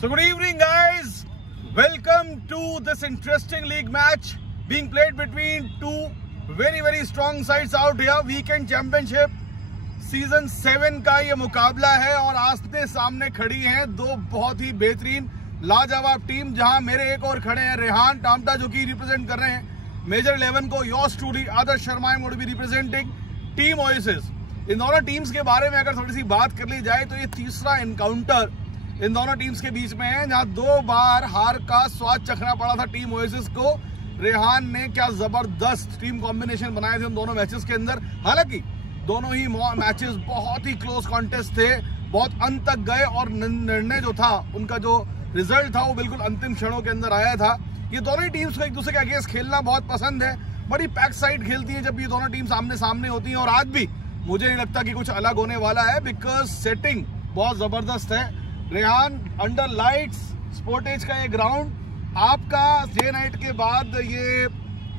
So good evening guys, welcome to this interesting league match being played between two very strong sides out here. Weekend championship season 7 का ये मुकाबला है और आमने सामने खड़ी हैं दो बहुत ही बेहतरीन लाजवाब टीम, जहां मेरे एक और खड़े हैं रेहान टामटा जो कि रिप्रेजेंट कर रहे हैं मेजर 11 को। Yours truly Adarsh Sharma I would be representing team Oasis. इन दोनों टीम्स के बारे में अगर थोड़ी सी बात कर ली जाए तो ये तीसरा एनकाउंटर इन दोनों टीम्स के बीच में है, जहां 2 बार हार का स्वाद चखना पड़ा था टीम ओएसिस को। रेहान ने क्या जबरदस्त टीम कॉम्बिनेशन बनाए थे उन दोनों मैचेस के अंदर। हालांकि दोनों ही मैचेस बहुत ही क्लोज कॉन्टेस्ट थे, बहुत अंत तक गए और निर्णय जो था उनका जो रिजल्ट था वो बिल्कुल अंतिम क्षणों के अंदर आया था। ये दोनों ही टीम्स को एक दूसरे के अगेंस्ट खेलना बहुत पसंद है, बड़ी पैक साइड खेलती है जब ये दोनों टीम्स आमने सामने होती हैं। और आज भी मुझे नहीं लगता कि कुछ अलग होने वाला है, बिकॉज सेटिंग बहुत जबरदस्त है। रेहान अंडर लाइट्स स्पोर्टेज का ये ग्राउंड आपका डे नाइट के बाद ये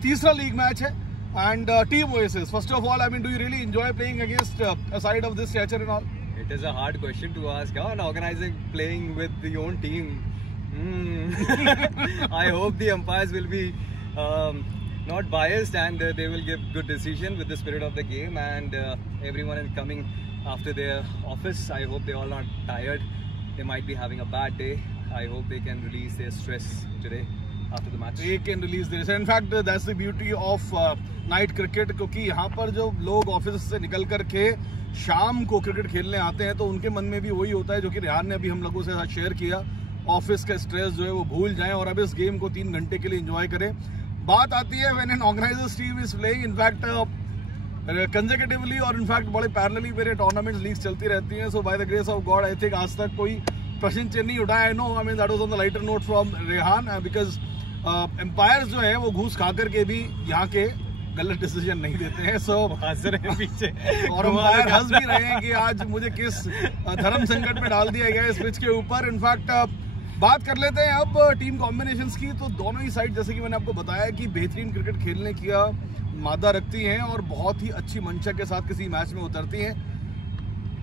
तीसरा लीग मैच है and team oasis. First of all, I mean, do you really enjoy playing against a side of this stature and all? It is a hard question to ask. On organizing playing with the own team, I hope the umpires will be not biased and they will give good decision with the spirit of the game, and everyone is coming after their office. I hope they all not tired. They might be having a bad day. I hope they can release their stress today after the match. They can release this. In fact, that's the beauty of night cricket, क्योंकि यहाँ पर जो लोग office से निकल कर के शाम को क्रिकेट खेलने आते हैं तो उनके मन में भी वही होता है जो कि रेहान ने अभी हम लोगों से साथ शेयर किया। ऑफिस का स्ट्रेस जो है वो भूल जाएं और अब इस गेम को 3 घंटे के लिए एंजॉय करें। बात आती है when an organizers team is playing in fact consecutively और इनफैक्ट बड़े पैरेलली मेरे टूर्नामेंट्स लीग्स चलती रहती हैं। So by the grace of God I think आज तक कोई प्रश्न चिन्ह नहीं उठाया। I know, I mean that was on the lighter note from Rehan, because umpires जो है वो घूस खा करके भी यहाँ के गलत डिसीजन नहीं देते हैं। सो हंस रहे हैं पीछे और एम्पायर हंस भी रहे हैं कि आज मुझे किस धर्म संकट में डाल दिया गया है इस पिच के ऊपर। इनफैक्ट बात कर लेते हैं अब टीम कॉम्बिनेशंस की। तो दोनों ही साइड जैसे कि मैंने आपको बताया कि बेहतरीन क्रिकेट खेलने की मादा रखती हैं और बहुत ही अच्छी मंशा के साथ किसी मैच में उतरती हैं।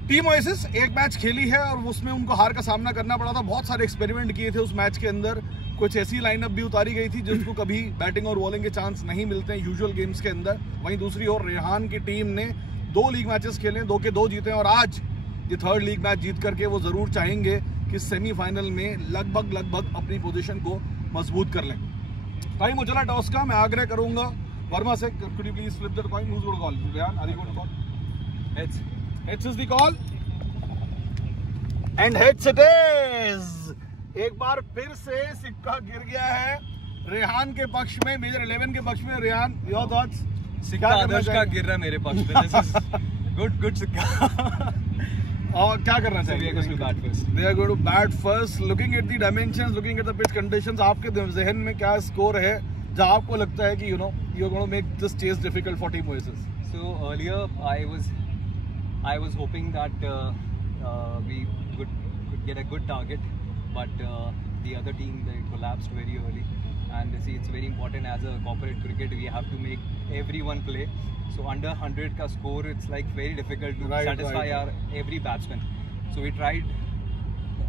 टीम ओएसिस एक मैच खेली है और उसमें उनको हार का सामना करना पड़ा था। बहुत सारे एक्सपेरिमेंट किए थे उस मैच के अंदर, कुछ ऐसी लाइनअप भी उतारी गई थी जिसको कभी बैटिंग और बॉलिंग के चांस नहीं मिलते हैं यूजुअल गेम्स के अंदर। वहीं दूसरी ओर रेहान की टीम ने 2 लीग मैचेस खेले, 2 के 2 जीते और आज ये 3rd लीग मैच जीत करके वो जरूर चाहेंगे कि सेमीफाइनल में लगभग अपनी पोजीशन को मजबूत कर लें। टाइम हो चला टॉस का, मैं आग्रह करूंगा वर्मा से, could you please flip that coin? Who's going to call? Rehan, are you going to call? Heads is the call and heads it is. एक बार फिर से सिक्का गिर गया है रेहान के पक्ष में, मेजर 11 के पक्ष में। Rehan, your thoughts? सिक्का आदर्श का गिर रहा है मेरे पक्ष पे। This is good सिक्का। और क्या करना चाहिए? They are going to bat first. Looking at the dimensions, looking at the pitch conditions, आपके जहन में क्या स्कोर है जहाँ आपको लगता है कि you know you're going to make this chase difficult for Team Oasis? So earlier I was hoping that we could get a good target, but the other team, they collapsed very early. And see, it's very important as a corporate cricket, we have to make everyone play. So under 100 ka score, it's like very difficult to satisfy our every batsman. So we tried.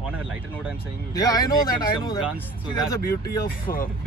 On a lighter note, I'm saying. Yeah, I know that. Runs, so see, that's the beauty of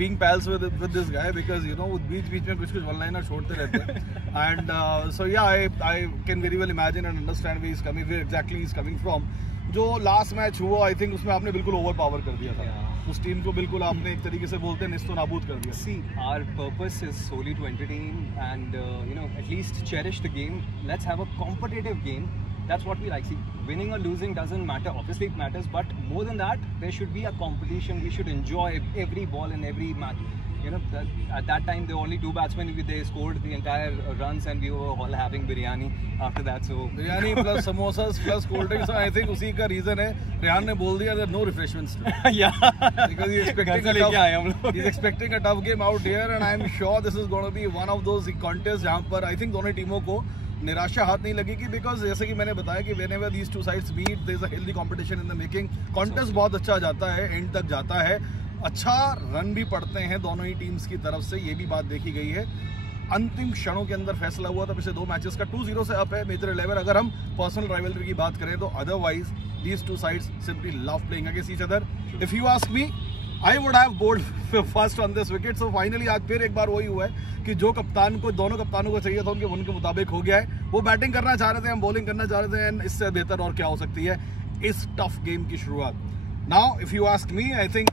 being pals with this guy, because you know बीच में कुछ one-liner छोड़ते रहते हैं. And so yeah, I can very well imagine and understand where exactly he's coming from. जो last match हुआ, I think उसमें आपने बिल्कुल ओवर पावर कर दिया था उस टीम को, बिल्कुल आपने एक तरीके से बोलते हैं निस्तो नाबूद कर दिया। See, our purpose is solely to entertain and at least cherish the game. Let's have a competitive game. That's what we like. See, winning or losing doesn't matter. Obviously it matters, but more than that, there should be a competition. We should enjoy every ball in every match. At that time there were only 2 batsmen. They scored the entire runs and we were all having biryani after that. So biryani plus samosas plus cold drinks. I think उसी का reason है रेहान ने बोल दिया there are no refreshments. Yeah, because he's expecting a tough game out here, and I'm sure this is going to be one of those contests जहाँ पर I think दोनों टीमों को निराशा हाथ नहीं लगेगी, बिकॉज जैसे कि मैंने बताया कि whenever these two sides meet there is a healthy competition in the making. Contest बहुत अच्छा जाता है, एंड तक जाता है, अच्छा रन भी पड़ते हैं दोनों ही टीम्स की तरफ से, ये भी बात देखी गई है। अंतिम क्षणों के अंदर फैसला हुआ था पिछले 2 मैचेस का। 2-0 से अप है मेजर 11 अगर हम पर्सनल राइवलरी की बात करें तो। Otherwise these two sides simply love playing against each other. If you ask me, I would have bowled first on this wicket. So finally आज फिर एक बार वही हुआ है कि जो कप्तान को, दोनों कप्तानों को चाहिए था उनके मुताबिक हो गया है। वो बैटिंग करना चाह रहे थे, हम बॉलिंग करना चाह रहे थे, एंड इससे बेहतर और क्या हो सकती है इस टफ गेम की शुरुआत। Now, if you ask me, I think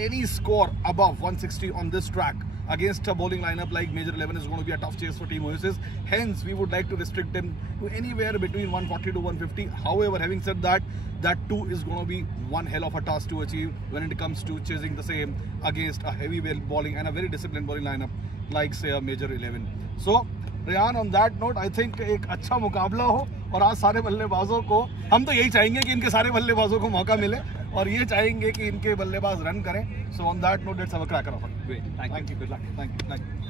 any score above 160 on this track against a bowling lineup like Major 11 is going to be a tough chase for Team Oasis. Hence, we would like to restrict them to anywhere between 140 to 150. However, having said that, that too is going to be one hell of a task to achieve when it comes to chasing the same against a heavy bowling and a very disciplined bowling lineup like say a Major 11. So, Ryan, on that note I think एक अच्छा मुकाबला हो और आज सारे बल्लेबाजों को, हम तो यही चाहेंगे कि इनके सारे बल्लेबाजों को मौका मिले और ये चाहेंगे कि इनके बल्लेबाज रन करें। So on that note let's have a cracker of it. Great. Thank you. Good luck. Thank you.